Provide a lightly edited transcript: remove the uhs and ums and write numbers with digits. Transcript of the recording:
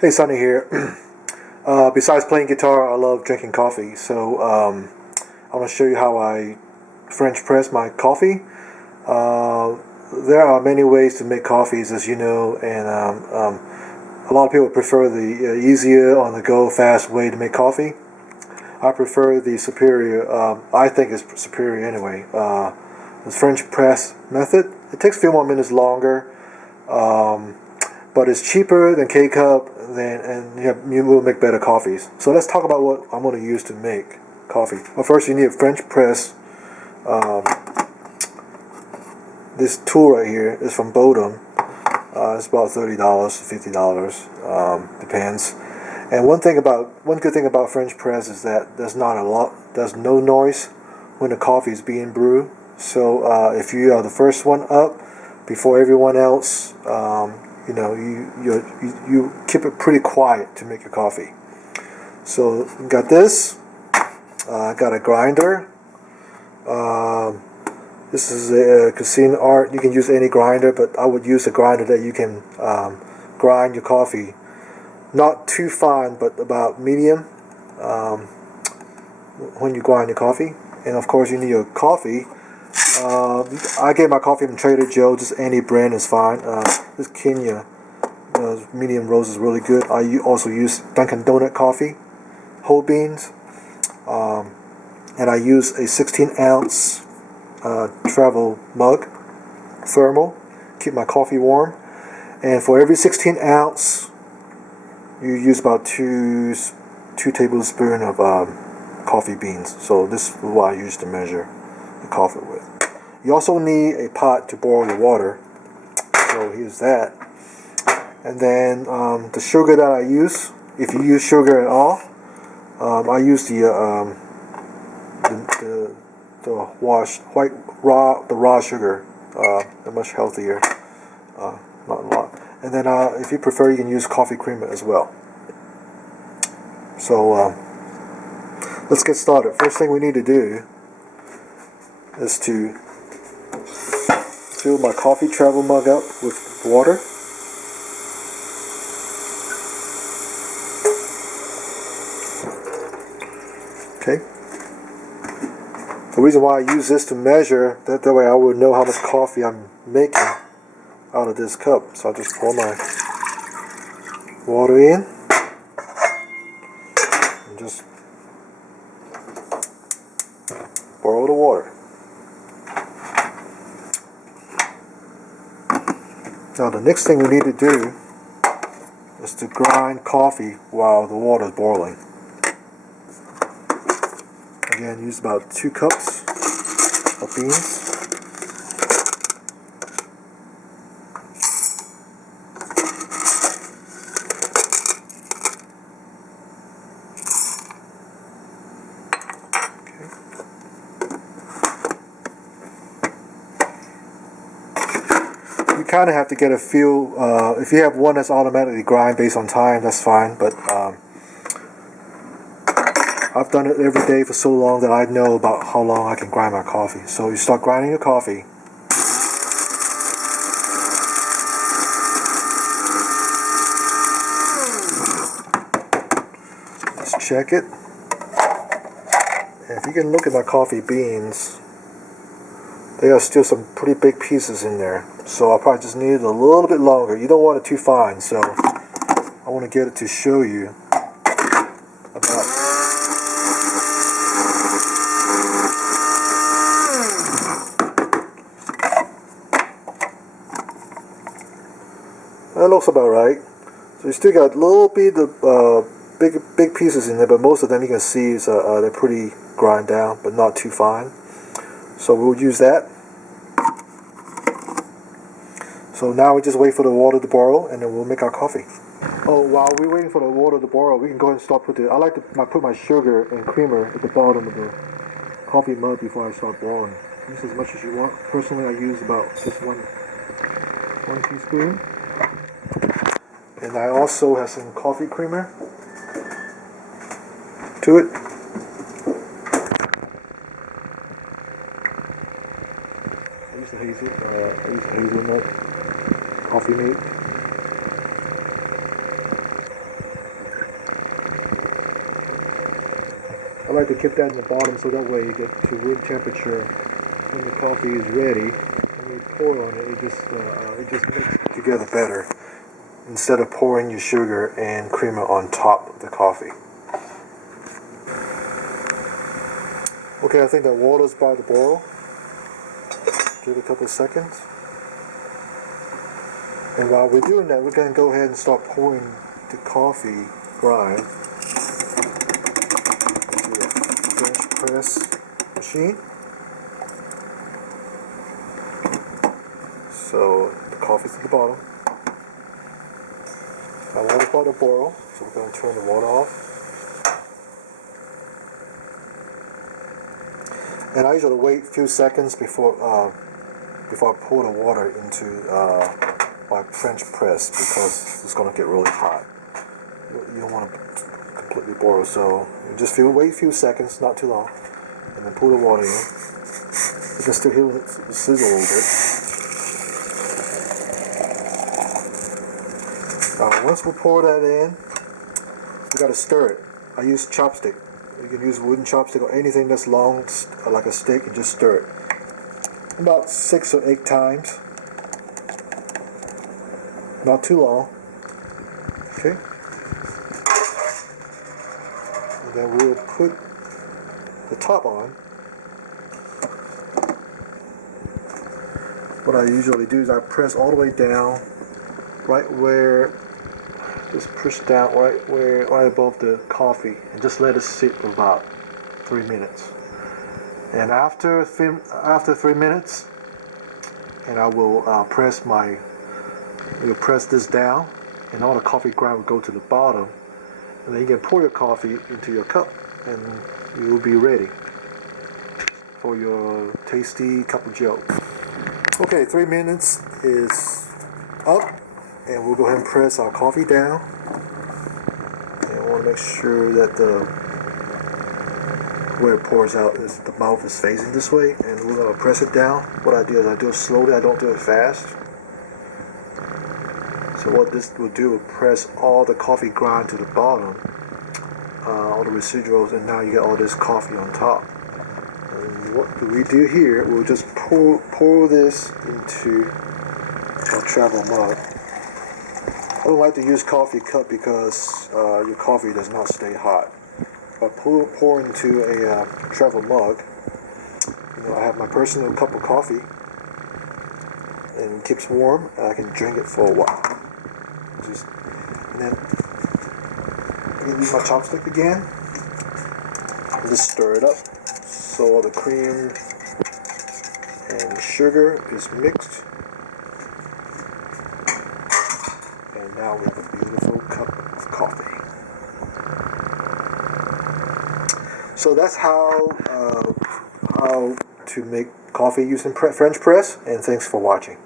Hey, Sonny here. Besides playing guitar, I love drinking coffee. So I want to show you how I French press my coffee. Uh, there are many ways to make coffees, as you know, and a lot of people prefer the easier, on-the-go, fast way to make coffee. I prefer the superior. I think it's superior anyway. The French press method. It takes a few more minutes longer. Um, but it's cheaper than K-Cup, and you will make better coffees. So let's talk about what I'm going to use to make coffee. Well, first you need a French press. Um, this tool right here is from Bodum. It's about $30 to $50, depends. And one good thing about French press is that there's no noise when the coffee is being brewed. So if you are the first one up before everyone else, you keep it pretty quiet to make your coffee. So got this. Got a grinder. Um, this is a casino art. You can use any grinder, but I would use a grinder that you can grind your coffee. Not too fine, but about medium um, when you grind your coffee. And of course, you need your coffee. I get my coffee from Trader Joe. Just any brand is fine. This Kenya medium roast is really good. I also use Dunkin' Donut coffee, whole beans, um, and I use a 16-ounce travel mug, thermal, keep my coffee warm. And for every 16 ounce, you use about two tablespoons of coffee beans. So this is what I use to measure the coffee with. You also need a pot to boil your water. So here's that. And then the sugar that I use, if you use sugar at all, I use the raw sugar. They're much healthier, not a lot. And then if you prefer, you can use coffee creamer as well. So let's get started. First thing we need to do is to fill my coffee travel mug up with water. Okay. The reason why I use this to measure, that way I would know how much coffee I'm making out of this cup. So I just pour my water in and just boil the water. Now the next thing we need to do is to grind coffee while the water is boiling. Again, use about 2 cups of beans. You kind of have to get a feel. If you have one that's automatically grind based on time, that's fine. But I've done it every day for so long that I know about how long I can grind my coffee. So you start grinding your coffee. Let's check it. And if you can look at my coffee beans, there are still some pretty big pieces in there. So I probably just need it a little bit longer. You don't want it too fine, so I want to get it to show you about. That looks about right. So you still got a little bit of big pieces in there, but most of them you can see is they're pretty grind down, but not too fine. So we'll use that. So now we just wait for the water to boil, and then we'll make our coffee. Oh, while we're waiting for the water to boil, we can go ahead and start I like to put my sugar and creamer at the bottom of the coffee mug before I start boiling. Use as much as you want. Personally, I use about just one teaspoon. And I also have some coffee creamer to it. I use the hazelnut coffee mate. like to keep that in the bottom so that way you get to room temperature when the coffee is ready. And when you pour on it, it just mixes it together better instead of pouring your sugar and creamer on top of the coffee. Okay, I think the water's about to boil. Give it a couple of seconds. And while we're doing that, we're going to go ahead and start pouring the coffee grind into the French press machine. So the coffee's at the bottom. Our water's about to boil, so we're going to turn the water off. And I usually wait a few seconds before I pour the water into my French press because it's going to get really hot. You don't want to completely boil, so you just wait a few seconds, not too long, and then pour the water in. You can still hear it sizzle a little bit. Once we pour that in, we got to stir it. I use chopstick. You can use a wooden chopstick or anything that's long, like a stick, and just stir it. About 6 or 8 times. Not too long. Okay. And then we'll put the top on. What I usually do is I press all the way down, right where, just push down right above the coffee, and just let it sit for about 3 minutes. And after 3 minutes, and I will press this down, and all the coffee ground will go to the bottom, and then you can pour your coffee into your cup, and you will be ready for your tasty cup of joe. Okay, 3 minutes is up, and we'll go ahead and press our coffee down. And I want to make sure that where it pours out is the mouth is facing this way, and we're going to press it down. What I do is I do it slowly, I don't do it fast. So what this will do is press all the coffee grind to the bottom, all the residuals, and now you get all this coffee on top. And what we do here, we'll just pour this into a travel mug. I don't like to use coffee cup because your coffee does not stay hot. But pour into a travel mug. I have my personal cup of coffee, and it keeps warm, and I can drink it for a while. And then I use my chopstick again, and just stir it up so all the cream and sugar is mixed. And now we have a beautiful cup of coffee. So that's how to make coffee using French press, and thanks for watching.